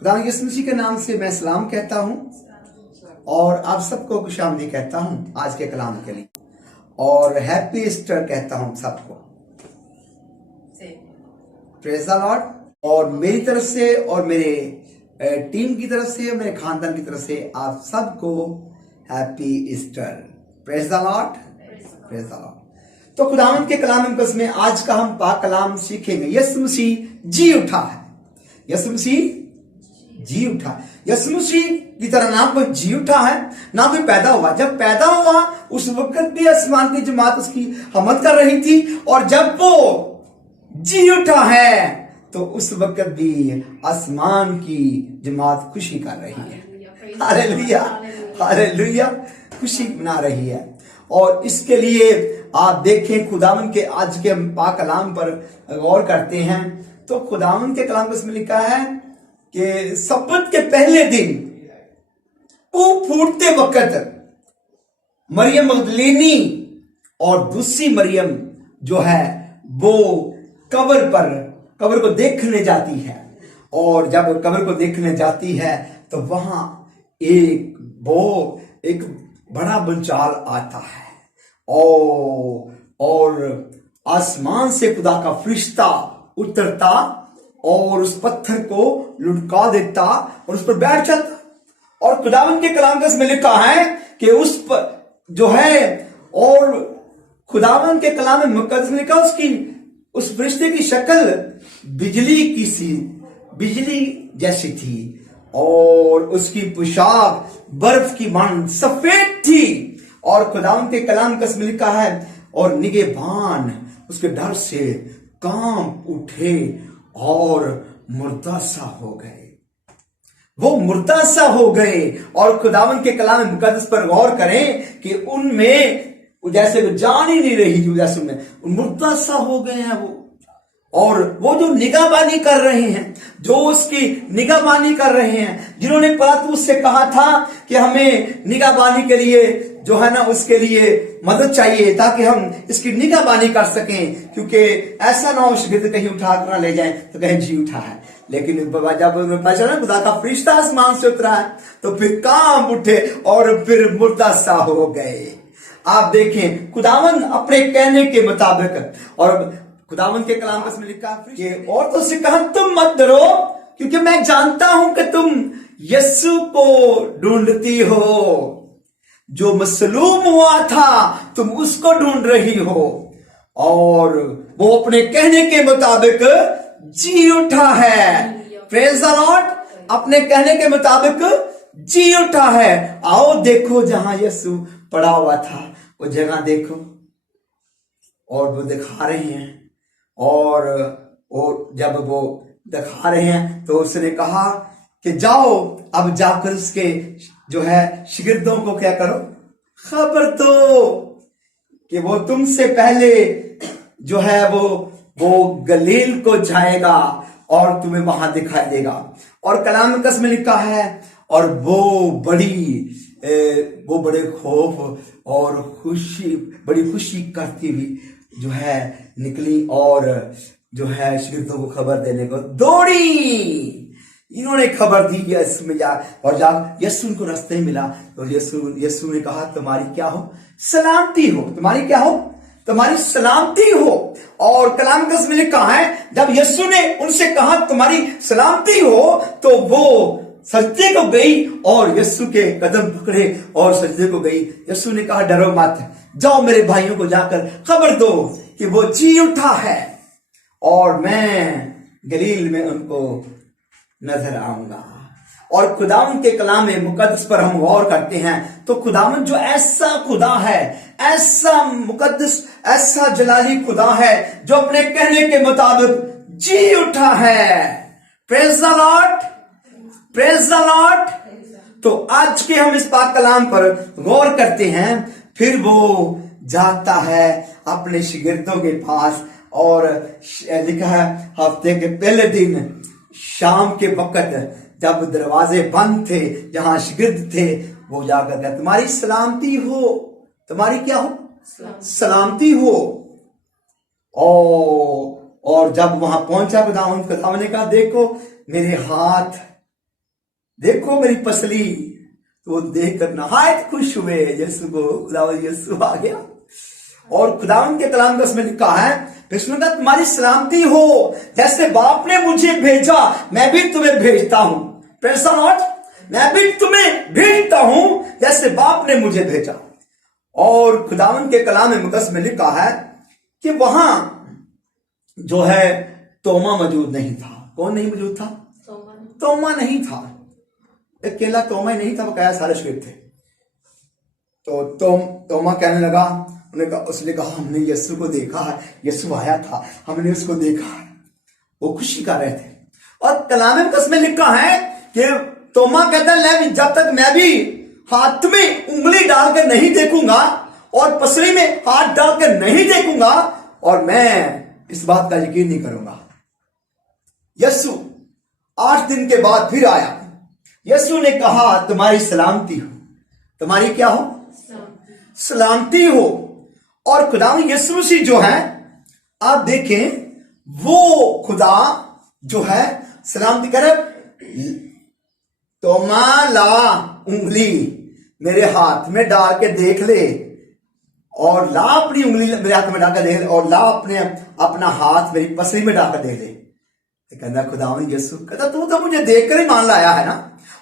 खुदा यीशु मसीह के नाम से मैं सलाम कहता हूँ और आप सबको खुशामदी कहता हूँ आज के कलाम के लिए, और हैप्पी ईस्टर कहता हूँ सबको। Praise the Lord. और मेरी तरफ से और मेरे टीम की तरफ से, मेरे खानदान की तरफ से आप सबको happy Easter. Praise the Lord, praise the Lord. तो खुदावंद के कलाम मुकद्दस में आज का हम पाक कलाम सीखेंगे। यीशु मसीह जी उठा है। यीशु मसीह जी उठा। यीशु मसीह की तरह ना कोई जी उठा है ना कोई पैदा हुआ। जब पैदा हुआ उस वक्त भी आसमान की जमात उसकी हमद कर रही थी, और जब वो जी उठा है तो उस वक्त भी आसमान की जमात खुशी कर रही है। हालेलुया, हालेलुया, खुशी मना रही है। और इसके लिए आप देखें खुदावन के आज के पाक कलाम पर गौर करते हैं तो खुदावन के कलाम में लिखा है कि सब्बत के पहले दिन फूटते वक्त मरियम मगदलीनी और दूसरी मरियम जो है वो कब्र को देखने जाती है। और जब कब्र को देखने जाती है तो वहां एक बड़ा भूचाल आता है और आसमान से खुदा का फरिश्ता उतरता और उस पत्थर को लुढ़का देता और उस पर बैठ जाता। और खुदावंद के कलाम में लिखा है कि उस पर जो है, और खुदावंद के कलाम में मुकद्दस में लिखा उसकी उस फरिश्ते की शक्ल बिजली जैसी थी और उसकी पोशाक बर्फ की मांद सफेद थी। और खुदावंद के कलाम में लिखा है और निगहबान उसके डर से कांप उठे और मुर्दा सा हो गए। वो मुर्दा सा हो गए। और खुदावंद के कलाम मुकद्दस पर गौर करें कि उनमें जैसे वो जान ही नहीं रही, जैसे उनमें मुर्दा सा हो गए हैं वो। और वो जो निगाहबानी कर रहे हैं, जो उसकी निगाहबानी कर रहे हैं, जिन्होंने पिलातुस से कहा था कि हमें निगाहबानी के लिए जो है ना उसके लिए मदद चाहिए ताकि हम इसकी निगाहबानी कर सकें, क्योंकि ऐसा ना हो शागिर्द कहीं उठा कर ना ले जाएं तो कहीं जी उठा है। लेकिन जब उन्हें पता चला खुदा का फरिश्ता आसमान से उतरा है तो फिर कांप उठे और फिर मुर्दा सा हो गए। आप देखें खुदावन अपने कहने के मुताबिक, और खुदावन के कलाम में लिखा कि औरतों से कहा तुम मत डरो क्योंकि मैं जानता हूं कि तुम यीशु को ढूंढती हो, जो मसलूम हुआ था तुम उसको ढूंढ रही हो। और वो अपने कहने के मुताबिक जी उठा है। Praise the Lord. अपने कहने के मुताबिक जी उठा है। आओ देखो जहां यीशु पड़ा हुआ था वो जगह देखो। और वो दिखा रही हैं, और जब वो दिखा रहे हैं तो उसने कहा कि जाओ अब जाकर उसके जो है शागिर्दों को क्या करो, खबर दो कि वो तुमसे पहले जो है वो गलील को जाएगा और तुम्हें वहां दिखाई देगा। और कलाम मुकद्दस में लिखा है और वो बड़े खौफ और बड़ी खुशी करती हुई जो है निकली और जो है शागिर्दों को खबर देने को दौड़ी। इन्होंने खबर दी यीशु में जा, और जब यीशु को रास्ते में मिला तो यीशु ने कहा तुम्हारी क्या हो, सलामती हो। तुम्हारी क्या हो, तुम्हारी सलामती हो। और कलाम मुकद्दस में लिखा है जब यीशु ने उनसे कहा तुम्हारी सलामती हो तो वो सजदे को गई और यीशु के कदम पकड़े और सजदे को गई। यीशु ने कहा डरो मत, जाओ मेरे भाइयों को जाकर खबर दो कि वो जी उठा है और मैं गलील में उनको नजर आऊंगा। और खुदावंद के कलाम में मुकद्दस पर हम गौर करते हैं तो खुदावंद जो ऐसा खुदा है, ऐसा मुकद्दस, ऐसा जलाली खुदा है जो अपने कहने के मुताबिक जी उठा है। Praise the Lord, praise the Lord. तो आज के हम इस पाक कलाम पर गौर करते हैं। फिर वो जाता है अपने शागिर्दों के पास और लिखा है हफ्ते के पहले दिन शाम के वक्त जब दरवाजे बंद थे, जहां शागिर्द थे, वो जाकर कहते तुम्हारी सलामती हो। तुम्हारी क्या हो, सलामती हो। और जब वहां पहुंचा खुदावंद ने कहा देखो मेरे हाथ देखो मेरी पसली। तो वो देखकर नहायत खुश हुए। यीशु को खुदावंद यीशु आ गया और खुदावंद के कलाम का उसमें लिखा है, विष्णु का तुम्हारी सलामती हो, जैसे बाप ने मुझे भेजा मैं भी तुम्हें भेजता हूं। Praise the Lord. मैं भी तुम्हें भेजता हूं जैसे बाप ने मुझे भेजा। और खुदावंद के कलाम मुकद्दस में लिखा है कि वहां जो है तोमा मौजूद नहीं था। कौन नहीं मौजूद था? तोमा नहीं था। अकेला तोमा ही नहीं था, बकाया सारे शिष्य थे। तो तोमा कहने लगा, उसने कहा हमने यीशु को देखा है, यीशु आया था, हमने उसको देखा है। वो खुशी कर रहे थे। और कलाम मुकद्दस में लिखा है कि तोमा कहता है जब तक मैं भी हाथ में उंगली डालकर नहीं देखूंगा और पसली में हाथ डालकर नहीं देखूंगा और मैं इस बात का यकीन नहीं करूंगा। यीशु 8 दिन के बाद फिर आया। यीशु ने कहा तुम्हारी सलामती हो। तुम्हारी क्या हो? सलामती हो। और खुदावंद यीशु मसीह जो है, आप देखें, वो खुदा जो है सलामती करे। तोमा ला उंगली मेरे हाथ में डाल के देख ले, और ला अपनी उंगली मेरे हाथ में डालकर देख ले, और ला अपना हाथ मेरी पसली में डालकर देख ले। कहना खुदावंद यीशु कहता तू तो मुझे देखकर ईमान लाया है ना,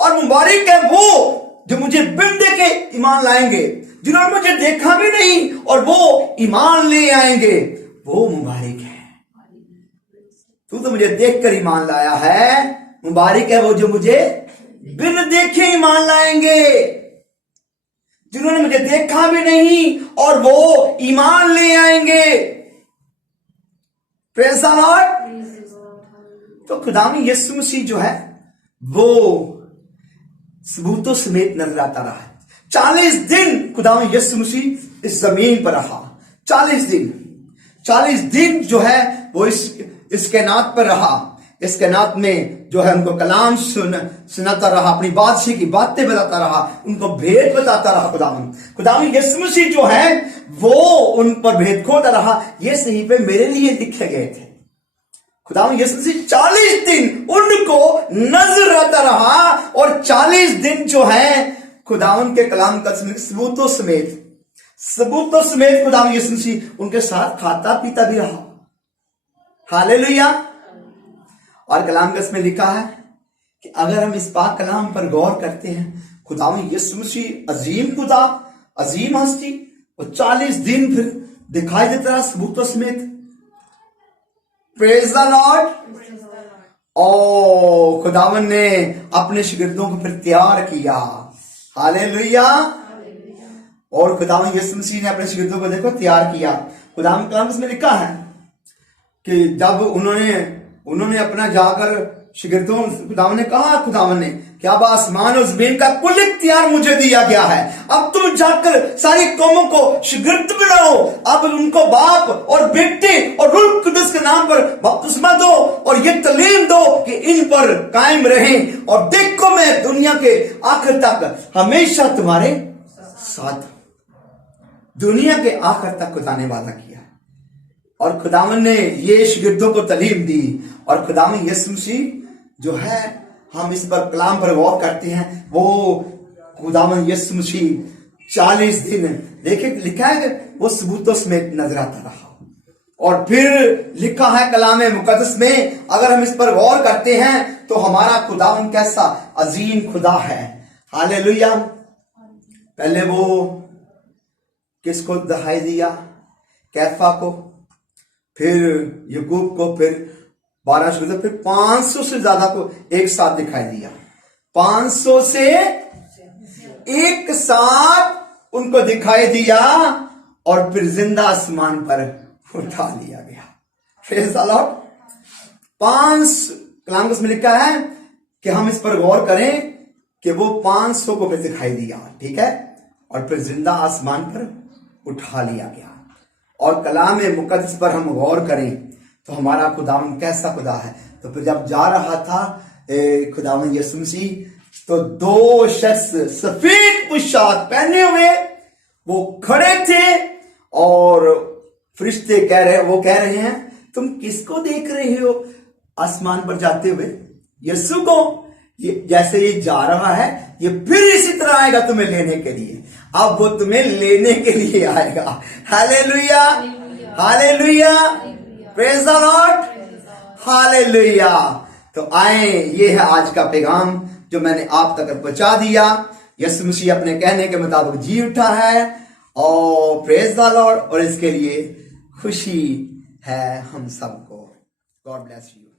और मुबारक है वो जो मुझे बिन देखे ईमान लाएंगे, जिन्होंने मुझे देखा भी नहीं और वो ईमान ले आएंगे, वो मुबारक है। तू तो मुझे देखकर ईमान लाया है, मुबारक है वो जो मुझे बिन देखे ईमान लाएंगे, जिन्होंने मुझे देखा भी नहीं और वो ईमान ले आएंगे। Praise the Lord. तो खुदावंद यीशु मसीह जो है वो सबूतों समेत नजर आता रहा है। 40 दिन खुदावंद यीशु मसीह इस जमीन पर रहा। 40 दिन जो है वो इस कैनात पर रहा। इस कैनात में जो है उनको कलाम सुनाता रहा, अपनी बादशाह की बातें बताता रहा, उनको भेद बताता रहा। खुदावंद यीशु मसीह जो है वो उन पर भेद खोलता रहा। ये सही पे मेरे लिए लिखे गए थे। खुदावंद यीशु मसीह 40 दिन उनको नजर आता रहा, और 40 दिन जो है खुदावंद के कलाम का सबूतों समेत खुदावंद यीशु मसीह उनके साथ खाता पीता भी रहा। हालेलुया। और कलाम में लिखा है कि अगर हम इस पाक कलाम पर गौर करते हैं, खुदावंद यीशु मसीह अजीम खुदा, अजीम हस्ती, और 40 दिन फिर दिखाई देता रहा सबूतों समेत। Praise the Lord. और खुदावंद ने अपने शिगिर्दों को फिर तैयार किया। हालेलुया। और खुदावंद यीशु मसीह ने अपने शिगिर्दों को देखो तैयार किया। खुदावंद कलाम में लिखा है कि जब उन्होंने अपना जाकर शिगिर्दों, खुदावंद ने कहा, खुदावंद ने कि अब आसमान और जमीन का कुल इख्तियार मुझे दिया गया है, अब तुम जाकर सारी कौमों को शिगिर्द बनाओ, अब उनको बाप और बेटे और रूह कुदस के नाम पर बपतिस्मा दो और ये तालीम दो कि इन पर कायम रहें, और देखो मैं दुनिया के आखिर तक हमेशा तुम्हारे साथ, दुनिया के आखिर तक खुदा ने वादा किया। और खुदावंद ने ये शिगिर्दों को तालीम दी। और खुदावंद यीशु मसीह जो है, हम इस पर कलाम पर गौर करते हैं, वो खुदावंद यीशु मसीह 40 दिन देखे लिखा है वो सबूतों समेत नजर आता रहा। और फिर लिखा है कलाम मुकद्दस में, अगर हम इस पर गौर करते हैं तो हमारा खुदावंद कैसा अजीम खुदा है। हालेलुया। पहले वो किसको दिखाई दिया? कैफा को, फिर याकूब को, फिर 12 शुरू, फिर 500 से ज्यादा को एक साथ दिखाई दिया। 500 से एक साथ उनको दिखाई दिया और फिर जिंदा आसमान पर उठा लिया गया। Praise the Lord. 5 कलाम में लिखा है कि हम इस पर गौर करें कि वो 500 को फिर दिखाई दिया, ठीक है, और फिर जिंदा आसमान पर उठा लिया गया। और कलाम मुकद्दस पर हम गौर करें तो हमारा खुदावंद कैसा खुदा है। तो फिर जब जा रहा था खुदावंद यीशु मसीह, तो 2 शख्स सफेद पोशाक पहने हुए वो खड़े थे, और फरिश्ते कह रहे हैं तुम किसको देख रहे हो आसमान पर जाते हुए? यीशु को। जैसे ये जा रहा है, ये फिर इसी तरह आएगा तुम्हें लेने के लिए। अब वो तुम्हें लेने के लिए आएगा। Hallelujah, hallelujah, praise the Lord, hallelujah. तो आए, ये है आज का पैगाम जो मैंने आप तक पहुंचा दिया। यीशु मसीह अपने कहने के मुताबिक जी उठा है और प्रेज द लॉर्ड, और इसके लिए खुशी है हम सबको। God bless you.